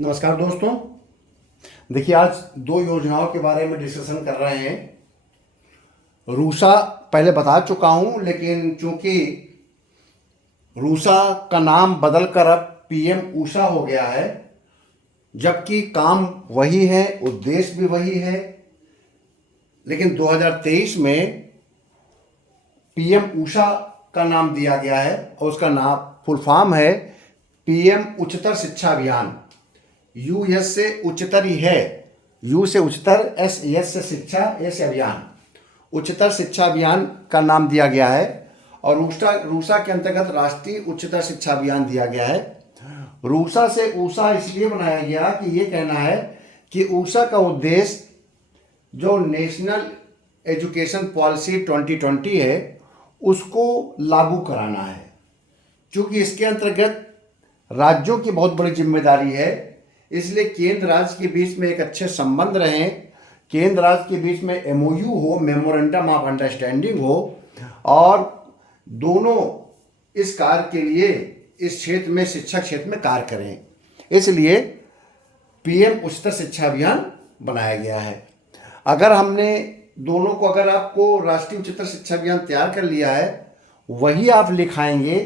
नमस्कार दोस्तों। देखिए, आज दो योजनाओं के बारे में डिस्कशन कर रहे हैं। रूसा पहले बता चुका हूं, लेकिन चूंकि रूसा का नाम बदलकर अब पीएम ऊषा हो गया है, जबकि काम वही है, उद्देश्य भी वही है, लेकिन 2023 में पीएम ऊषा का नाम दिया गया है और उसका नाम फुल फॉर्म है पीएम उच्चतर शिक्षा अभियान। यू एस से उच्चतर ही है, यू से उच्चतर, एस से शिक्षा, ए से अभियान, उच्चतर शिक्षा अभियान का नाम दिया गया है। और रूसा के अंतर्गत राष्ट्रीय उच्चतर शिक्षा अभियान दिया गया है। रूसा से ऊषा इसलिए बनाया गया कि ये कहना है कि ऊषा का उद्देश्य जो नेशनल एजुकेशन पॉलिसी 2020 है उसको लागू कराना है। क्योंकि इसके अंतर्गत राज्यों की बहुत बड़ी जिम्मेदारी है, इसलिए केंद्र राज्य के बीच में एक अच्छे संबंध रहें, केंद्र राज्य के बीच में एमओयू हो, मेमोरेंडम ऑफ अंडरस्टैंडिंग हो, और दोनों इस कार्य के लिए इस क्षेत्र में, शिक्षा क्षेत्र में कार्य करें। इसलिए पीएम उच्चतर शिक्षा अभियान बनाया गया है। अगर हमने दोनों को, अगर आपको राष्ट्रीय उच्चतर शिक्षा अभियान तैयार कर लिया है, वही आप लिखाएंगे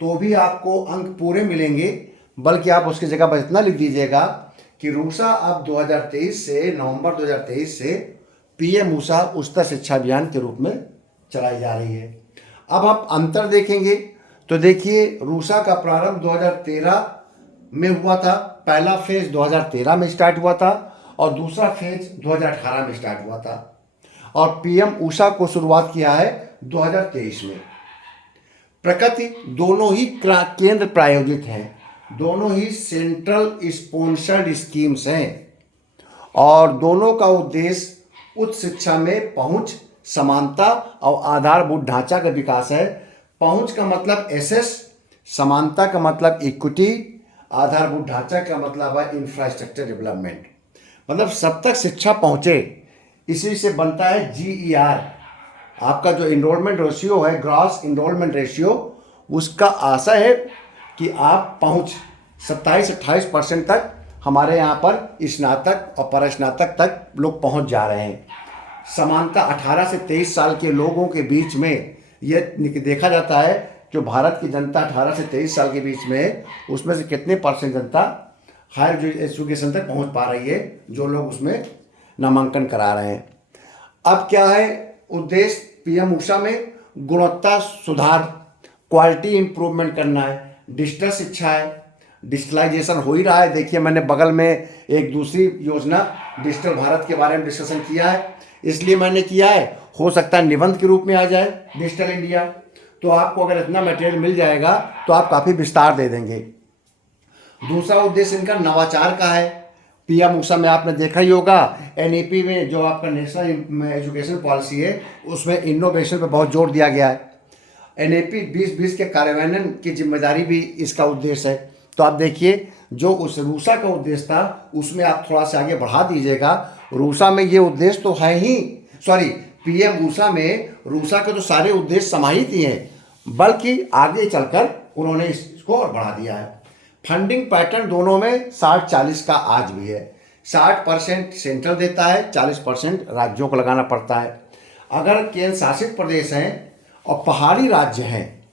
तो भी आपको अंक पूरे मिलेंगे, बल्कि आप उसकी जगह पर इतना लिख दीजिएगा कि रूसा अब 2023 से, नवंबर 2023 से पीएम ऊषा उच्चतर शिक्षा अभियान के रूप में चलाई जा रही है। अब आप अंतर देखेंगे तो देखिए, रूसा का प्रारंभ 2013 में हुआ था। पहला फेज 2013 में स्टार्ट हुआ था और दूसरा फेज 2018 में स्टार्ट हुआ था, और पीएम ऊषा को शुरुआत किया है 2023 में। प्रकृति दोनों ही केंद्र प्रायोजित हैं, दोनों ही सेंट्रल स्पॉन्सर्ड स्कीम्स हैं, और दोनों का उद्देश्य उच्च शिक्षा में पहुंच, समानता और आधारभूत ढांचा का विकास है। पहुंच का मतलब एसेस, समानता का मतलब इक्विटी, आधारभूत ढांचा का मतलब है इंफ्रास्ट्रक्चर डेवलपमेंट। मतलब सब तक शिक्षा पहुंचे, इसी से बनता है GER। आपका जो इनरोलमेंट रेशियो है, ग्रॉस इनरोलमेंट रेशियो, उसका आशा है कि आप पहुंच 27-28% तक, हमारे यहाँ पर स्नातक और परस्नातक तक लोग पहुंच जा रहे हैं। समानता 18 से 23 साल के लोगों के बीच में ये देखा जाता है, जो भारत की जनता 18 से 23 साल के बीच में है, उसमें से कितने % जनता हायर एजुकेशन तक पहुंच पा रही है, जो लोग उसमें नामांकन करा रहे हैं। अब क्या है उद्देश्य पीएम ऊषा में? गुणवत्ता सुधार, क्वालिटी इंप्रूवमेंट करना है। डिजिटल शिक्षा है, डिजिटलाइजेशन हो ही रहा है। देखिए, मैंने बगल में एक दूसरी योजना डिजिटल भारत के बारे में डिस्कशन किया है, इसलिए मैंने किया है। हो सकता है निबंध के रूप में आ जाए डिजिटल इंडिया, तो आपको अगर इतना मटेरियल मिल जाएगा तो आप काफ़ी विस्तार दे देंगे। दूसरा उद्देश्य इनका नवाचार का है। पीएम ऊषा में आपने देखा ही होगा, NEP में जो आपका नेशनल एजुकेशन पॉलिसी है, उसमें इनोवेशन पर बहुत जोर दिया गया है। NEP 2020 के कार्यान्वयन की जिम्मेदारी भी इसका उद्देश्य है। तो आप देखिए, जो उस रूसा का उद्देश्य था उसमें आप थोड़ा सा आगे बढ़ा दीजिएगा। रूसा में ये उद्देश्य तो है ही, सॉरी, पीएम ऊषा में रूसा के तो सारे उद्देश्य समाहित ही हैं, बल्कि आगे चलकर उन्होंने इसको और बढ़ा दिया है। फंडिंग पैटर्न दोनों में 60-40 का आज भी है। 60% सेंट्रल देता है, 40% राज्यों को लगाना पड़ता है। अगर केंद्र शासित प्रदेश हैं और पहाड़ी राज्य हैं,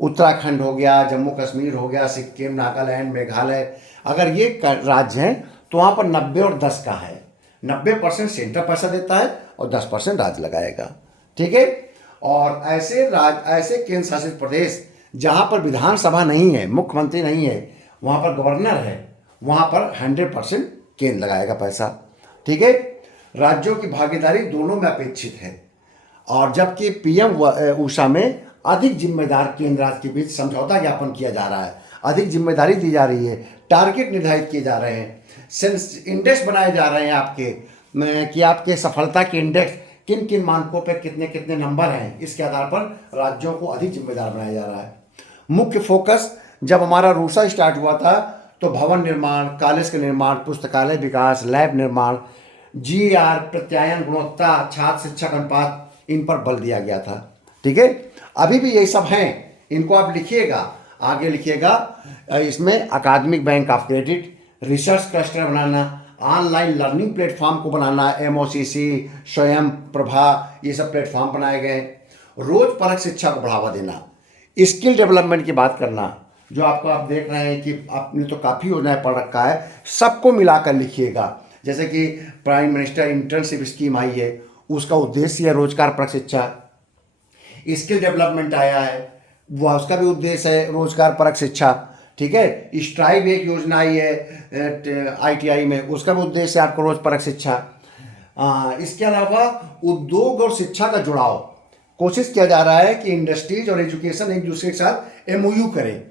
उत्तराखंड हो गया, जम्मू कश्मीर हो गया, सिक्किम, नागालैंड, मेघालय, अगर ये राज्य हैं तो वहाँ पर 90 और 10 का है। 90% सेंटर पैसा देता है और 10% राज्य लगाएगा। ठीक है। और ऐसे केंद्र शासित प्रदेश जहाँ पर विधानसभा नहीं है, मुख्यमंत्री नहीं है, वहाँ पर गवर्नर है, वहाँ पर 100% केंद्र लगाएगा पैसा। ठीक है। राज्यों की भागीदारी दोनों में अपेक्षित है, और जबकि पीएम ऊषा में अधिक जिम्मेदार केंद्र राज्य के बीच समझौता ज्ञापन किया जा रहा है, अधिक जिम्मेदारी दी जा रही है, टारगेट निर्धारित किए जा रहे हैं, इंडेक्स बनाए जा रहे हैं आपके, कि आपके सफलता के इंडेक्स किन किन मानकों पर कितने कितने नंबर हैं, इसके आधार पर राज्यों को अधिक जिम्मेदार बनाया जा रहा है। मुख्य फोकस जब हमारा रूसा स्टार्ट हुआ था तो भवन निर्माण, कॉलेज का निर्माण, पुस्तकालय विकास, लैब निर्माण, GER, प्रत्यायन, गुणवत्ता, छात्र शिक्षक अनुपात, इन पर बल दिया गया था। ठीक है। अभी भी यही सब हैं, इनको आप लिखिएगा, आगे लिखिएगा। इसमें अकादमिक bank of credit, research cluster banana, online learning platform को बनाना, एमओसीसी, स्वयं प्रभा, ये सब प्लेटफॉर्म बनाए गए। रोज परक शिक्षा को बढ़ावा देना, स्किल डेवलपमेंट की बात करना, जो आपको आप देख रहे हैं कि आपने तो काफ़ी योजनाएं पढ़ रखा है, सबको मिलाकर लिखिएगा। जैसे कि प्राइम मिनिस्टर इंटर्नशिप स्कीम आई है, उसका उद्देश्य है रोजगार परक शिक्षा। स्किल डेवलपमेंट आया है, वह उसका भी उद्देश्य है रोजगार परक शिक्षा। ठीक है, स्ट्राइव एक योजना आई है आईटीआई में, उसका भी उद्देश्य है आपको रोज परक शिक्षा। इसके अलावा उद्योग और शिक्षा का जुड़ाव, कोशिश किया जा रहा है कि इंडस्ट्रीज और एजुकेशन एक दूसरे के साथ एमओयू करें।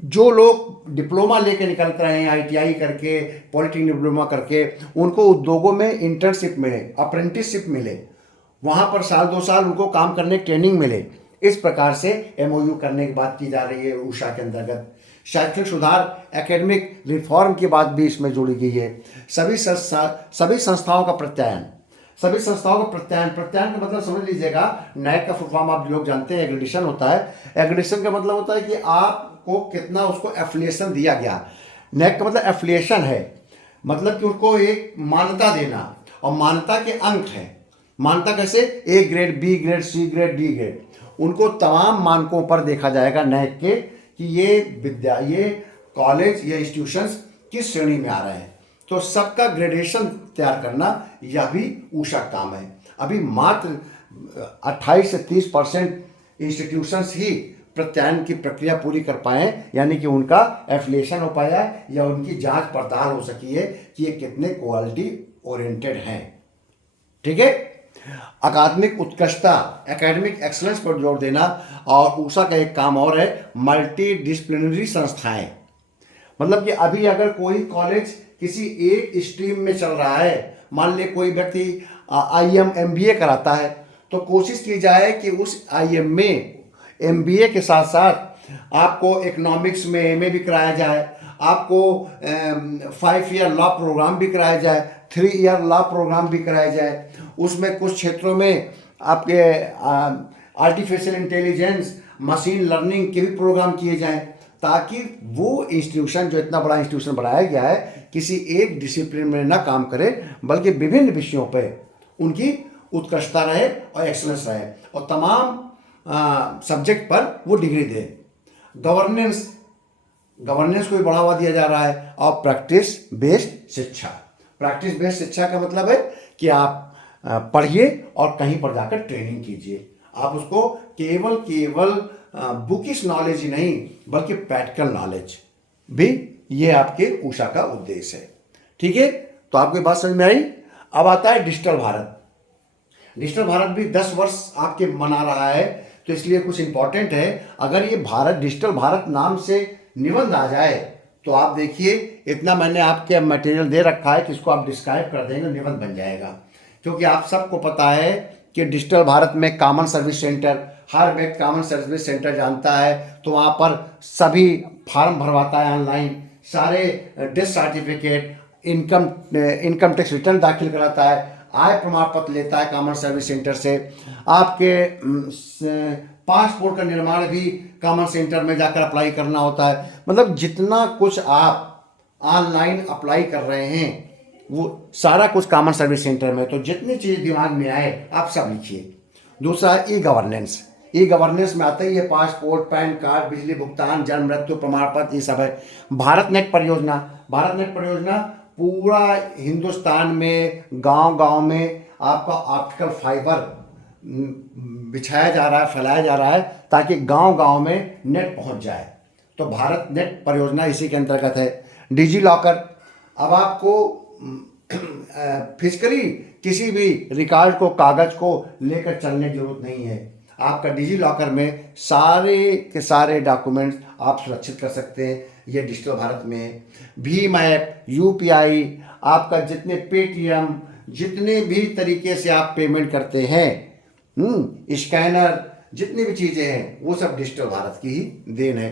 जो लोग डिप्लोमा लेके निकल रहे हैं आईटीआई करके, पॉलिटेक्निक डिप्लोमा करके, उनको उद्योगों में इंटर्नशिप मिले, अप्रेंटिसशिप मिले, वहाँ पर साल 2 साल उनको काम करने की ट्रेनिंग मिले। इस प्रकार से एमओयू करने की बात की जा रही है ऊषा के अंतर्गत। शैक्षिक सुधार, एकेडमिक रिफॉर्म की बात भी इसमें जोड़ी गई है। सभी संस्थाओं का प्रत्यायन, सभी संस्थाओं का प्रत्यायन का मतलब समझ लीजिएगा, नैक का फुल फॉर्म आप लोग जानते हैं, एग्रीडिशन होता है। एग्रीडिशन का मतलब होता है कि आपको कितना उसको एफिलिएशन दिया गया। नैक का मतलब एफिलिएशन है, मतलब कि उसको एक मान्यता देना, और मान्यता के अंक है। मान्यता कैसे? A grade, B grade, C grade, D grade, उनको तमाम मानकों पर देखा जाएगा नैक के कि ये कॉलेज, ये इंस्टीट्यूशंस किस श्रेणी में आ रहे हैं। तो सबका ग्रेडेशन तैयार करना यह भी ऊषा का काम है। अभी मात्र 28 से 30% इंस्टीट्यूशंस ही प्रत्यायन की प्रक्रिया पूरी कर पाए, यानी कि उनका एफिलिएशन हो पाया है या उनकी जांच पड़ताल हो सकी है कि ये कितने क्वालिटी ओरिएंटेड हैं। ठीक है, अकादमिक उत्कृष्टता, एकेडमिक एक्सलेंस पर जोर देना। और ऊषा का एक काम और है, मल्टी डिसिप्लिनरी संस्थाएं। मतलब कि अभी अगर कोई कॉलेज किसी एक स्ट्रीम में चल रहा है, मान ले कोई व्यक्ति आईएम एमबीए कराता है, तो कोशिश की जाए कि उस आईएम में एमबीए के साथ साथ आपको इकोनॉमिक्स में एमए भी कराया जाए, आपको 5 ईयर लॉ प्रोग्राम भी कराया जाए, 3 ईयर लॉ प्रोग्राम भी कराया जाए। उसमें कुछ क्षेत्रों में आपके आर्टिफिशियल इंटेलिजेंस, मशीन लर्निंग के भी प्रोग्राम किए जाएं, ताकि वो इंस्टीट्यूशन, जो इतना बड़ा इंस्टीट्यूशन बनाया गया है, किसी एक डिसिप्लिन में ना काम करे, बल्कि विभिन्न विषयों पे उनकी उत्कृष्टता रहे और एक्सलेंस रहे, और तमाम सब्जेक्ट पर वो डिग्री दे। गवर्नेंस को भी बढ़ावा दिया जा रहा है। और प्रैक्टिस बेस्ड शिक्षा, प्रैक्टिस बेस्ड शिक्षा का मतलब है कि आप पढ़िए और कहीं पर जाकर ट्रेनिंग कीजिए। आप उसको केवल बुकिश नॉलेज ही नहीं, बल्कि प्रैक्टिकल नॉलेज भी, ये आपके ऊषा का उद्देश्य है। ठीक है, तो आपको ये बात समझ में आई। अब आता है डिजिटल भारत। डिजिटल भारत भी 10 वर्ष आपके मना रहा है, तो इसलिए कुछ इंपॉर्टेंट है। अगर ये भारत, डिजिटल भारत नाम से निबंध आ जाए, तो आप देखिए, इतना मैंने आपके मटेरियल दे रखा है कि इसको आप डिस्क्राइब कर देंगे, निबंध बन जाएगा। क्योंकि आप सबको पता है कि डिजिटल भारत में कॉमन सर्विस सेंटर, हर व्यक्ति कॉमन सर्विस सेंटर जानता है, तो वहाँ पर सभी फॉर्म भरवाता है ऑनलाइन, सारे death certificate, income tax return दाखिल कराता है, आय प्रमाण पत्र लेता है कॉमन सर्विस सेंटर से। आपके पासपोर्ट का निर्माण भी कॉमन सेंटर में जाकर अप्लाई करना होता है। मतलब जितना कुछ आप ऑनलाइन अप्लाई कर रहे हैं, वो सारा कुछ कॉमन सर्विस सेंटर में। तो जितनी चीज़ दिमाग में आए आप सब लिखिए। दूसरा, ई गवर्नेंस। ई गवर्नेंस में आता ही है पासपोर्ट, पैन कार्ड, बिजली भुगतान, जन्म मृत्यु प्रमाण पत्र, ये सब है। भारत नेट परियोजना, भारत नेट परियोजना पूरा हिंदुस्तान में गांव में आपका ऑप्टिकल फाइबर बिछाया जा रहा है, फैलाया जा रहा है, ताकि गांव में नेट पहुंच जाए। तो भारत नेट परियोजना इसी के अंतर्गत है। डिजी लॉकर, अब आपको फिजिकली किसी भी रिकॉर्ड को, कागज को लेकर चलने की जरूरत नहीं है। आपका डिजी लॉकर में सारे के सारे डॉक्यूमेंट्स आप सुरक्षित कर सकते हैं। ये डिजिटल भारत में है। भीम ऐप, यूपीआई, आपका जितने पेटीएम, जितने भी तरीके से आप पेमेंट करते हैं, स्कैनर, जितनी भी चीज़ें हैं, वो सब डिजिटल भारत की ही देन है।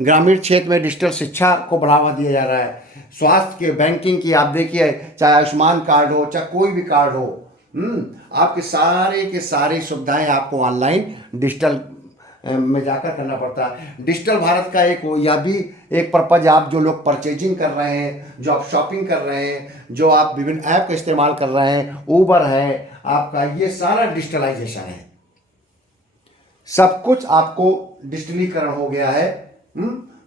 ग्रामीण क्षेत्र में डिजिटल शिक्षा को बढ़ावा दिया जा रहा है। स्वास्थ्य के, बैंकिंग की, आप देखिए, चाहे आयुष्मान कार्ड हो, चाहे कोई भी कार्ड हो, आपके सारे के सारी सुविधाएं आपको ऑनलाइन डिजिटल में जाकर करना पड़ता है। डिजिटल भारत का एक यह भी एक पर्पज, आप जो लोग परचेजिंग कर रहे हैं, जो आप शॉपिंग कर रहे हैं, जो आप विभिन्न ऐप का इस्तेमाल कर रहे हैं, ऊबर है आपका, ये सारा डिजिटलाइजेशन है। सब कुछ आपको डिजिटलीकरण हो गया है।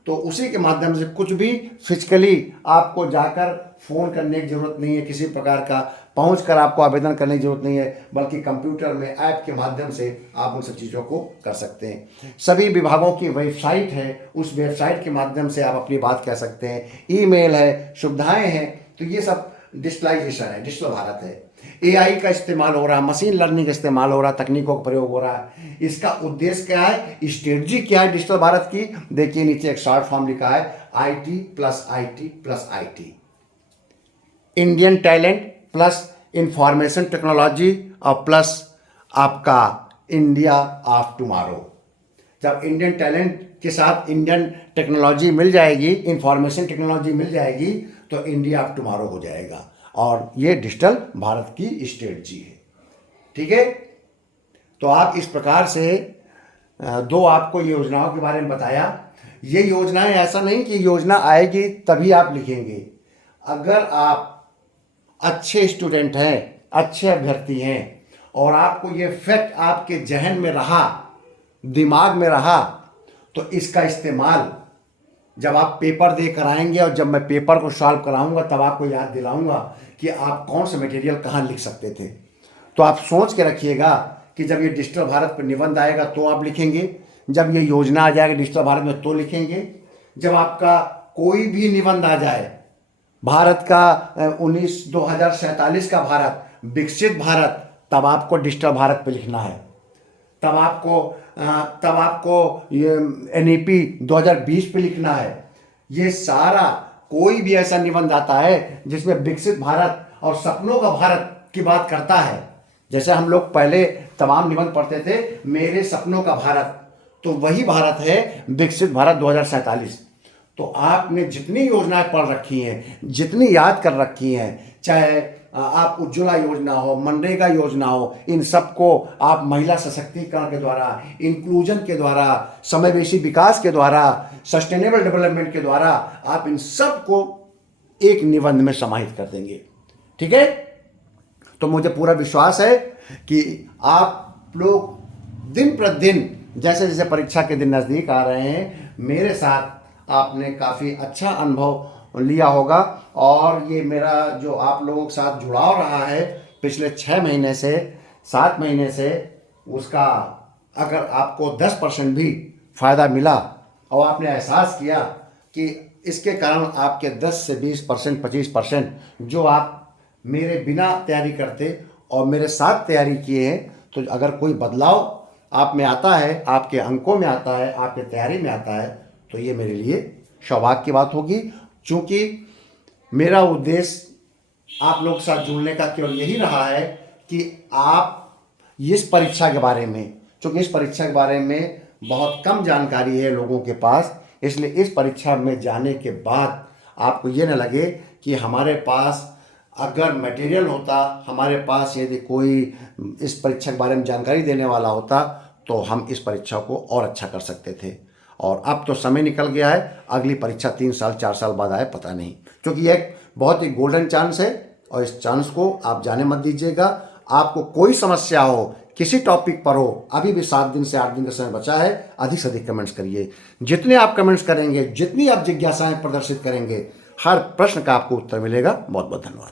तो उसी के माध्यम से कुछ भी फिजिकली आपको जाकर फ़ोन करने की ज़रूरत नहीं है, किसी प्रकार का पहुंच कर आपको आवेदन करने की ज़रूरत नहीं है, बल्कि कंप्यूटर में ऐप के माध्यम से आप उन सब चीज़ों को कर सकते हैं। सभी विभागों की वेबसाइट है, उस वेबसाइट के माध्यम से आप अपनी बात कह सकते हैं। ईमेल है, सुविधाएं हैं, तो ये सब डिजिटलाइजेशन है, डिजिटल भारत है। एआई का इस्तेमाल हो रहा है, मशीन लर्निंग का इस्तेमाल हो रहा है, तकनीकों का प्रयोग हो रहा है। इसका उद्देश्य क्या है, स्ट्रेटजी क्या है डिजिटल भारत की? देखिए नीचे एक शॉर्ट फॉर्म लिखा है, IT plus IT plus IT, Indian talent plus information technology और प्लस आपका इंडिया ऑफ टुमारो। जब इंडियन टैलेंट के साथ इंडियन टेक्नोलॉजी मिल जाएगी, इंफॉर्मेशन टेक्नोलॉजी मिल जाएगी, तो इंडिया ऑफ टुमारो हो जाएगा। और ये डिजिटल भारत की स्ट्रेटजी है। ठीक है, तो आप इस प्रकार से दो आपको योजनाओं के बारे में बताया। ये योजनाएं, ऐसा नहीं कि योजना आएगी तभी आप लिखेंगे। अगर आप अच्छे स्टूडेंट हैं, अच्छे अभ्यर्थी हैं, और आपको ये फैक्ट आपके जहन में रहा, दिमाग में रहा, तो इसका इस्तेमाल जब आप पेपर दे कर आएंगे और जब मैं पेपर को सॉल्व कराऊंगा तब आपको याद दिलाऊंगा कि आप कौन सा मटेरियल कहाँ लिख सकते थे। तो आप सोच के रखिएगा कि जब ये डिजिटल भारत पर निबंध आएगा तो आप लिखेंगे, जब ये योजना आ जाएगी डिजिटल भारत में तो लिखेंगे, जब आपका कोई भी निबंध आ जाए भारत का 2047 का भारत, विकसित भारत, तब आपको डिजिटल भारत पे लिखना है। तब आपको ये NEP 2020 पे लिखना है। ये सारा, कोई भी ऐसा निबंध आता है जिसमें विकसित भारत और सपनों का भारत की बात करता है, जैसे हम लोग पहले तमाम निबंध पढ़ते थे, मेरे सपनों का भारत, तो वही भारत है विकसित भारत 2047। तो आपने जितनी योजनाएं पढ़ रखी हैं, जितनी याद कर रखी हैं, चाहे आप उज्ज्वला योजना हो, मनरेगा योजना हो, इन सबको आप महिला सशक्तिकरण के द्वारा, इंक्लूजन के द्वारा, समावेशी विकास के द्वारा, सस्टेनेबल डेवलपमेंट के द्वारा आप इन सबको एक निबंध में समाहित कर देंगे। ठीक है, तो मुझे पूरा विश्वास है कि आप लोग दिन प्रतिदिन, जैसे जैसे परीक्षा के दिन नज़दीक आ रहे हैं, मेरे साथ आपने काफ़ी अच्छा अनुभव लिया होगा। और ये मेरा जो आप लोगों के साथ जुड़ाव रहा है पिछले 6 महीने से, 7 महीने से, उसका अगर आपको 10% भी फ़ायदा मिला और आपने एहसास किया कि इसके कारण आपके 10 से 20%, 25% जो आप मेरे बिना तैयारी करते और मेरे साथ तैयारी किए हैं, तो अगर कोई बदलाव आप में आता है, आपके अंकों में आता है, आपके तैयारी में आता है, तो ये मेरे लिए सौभाग्य की बात होगी। क्योंकि मेरा उद्देश्य आप लोग के साथ जुड़ने का केवल यही रहा है कि आप इस परीक्षा के बारे में, क्योंकि इस परीक्षा के बारे में बहुत कम जानकारी है लोगों के पास, इसलिए इस परीक्षा में जाने के बाद आपको ये न लगे कि हमारे पास अगर मटेरियल होता, हमारे पास यदि कोई इस परीक्षा के बारे में जानकारी देने वाला होता, तो हम इस परीक्षा को और अच्छा कर सकते थे। और अब तो समय निकल गया है, अगली परीक्षा 3 साल 4 साल बाद आए पता नहीं, क्योंकि यह एक बहुत ही गोल्डन चांस है और इस चांस को आप जाने मत दीजिएगा। आपको कोई समस्या हो, किसी टॉपिक पर हो, अभी भी 7 दिन से 8 दिन का समय बचा है, अधिक से अधिक कमेंट्स करिए। जितने आप कमेंट्स करेंगे, जितनी आप जिज्ञासाएं प्रदर्शित करेंगे, हर प्रश्न का आपको उत्तर मिलेगा। बहुत बहुत धन्यवाद।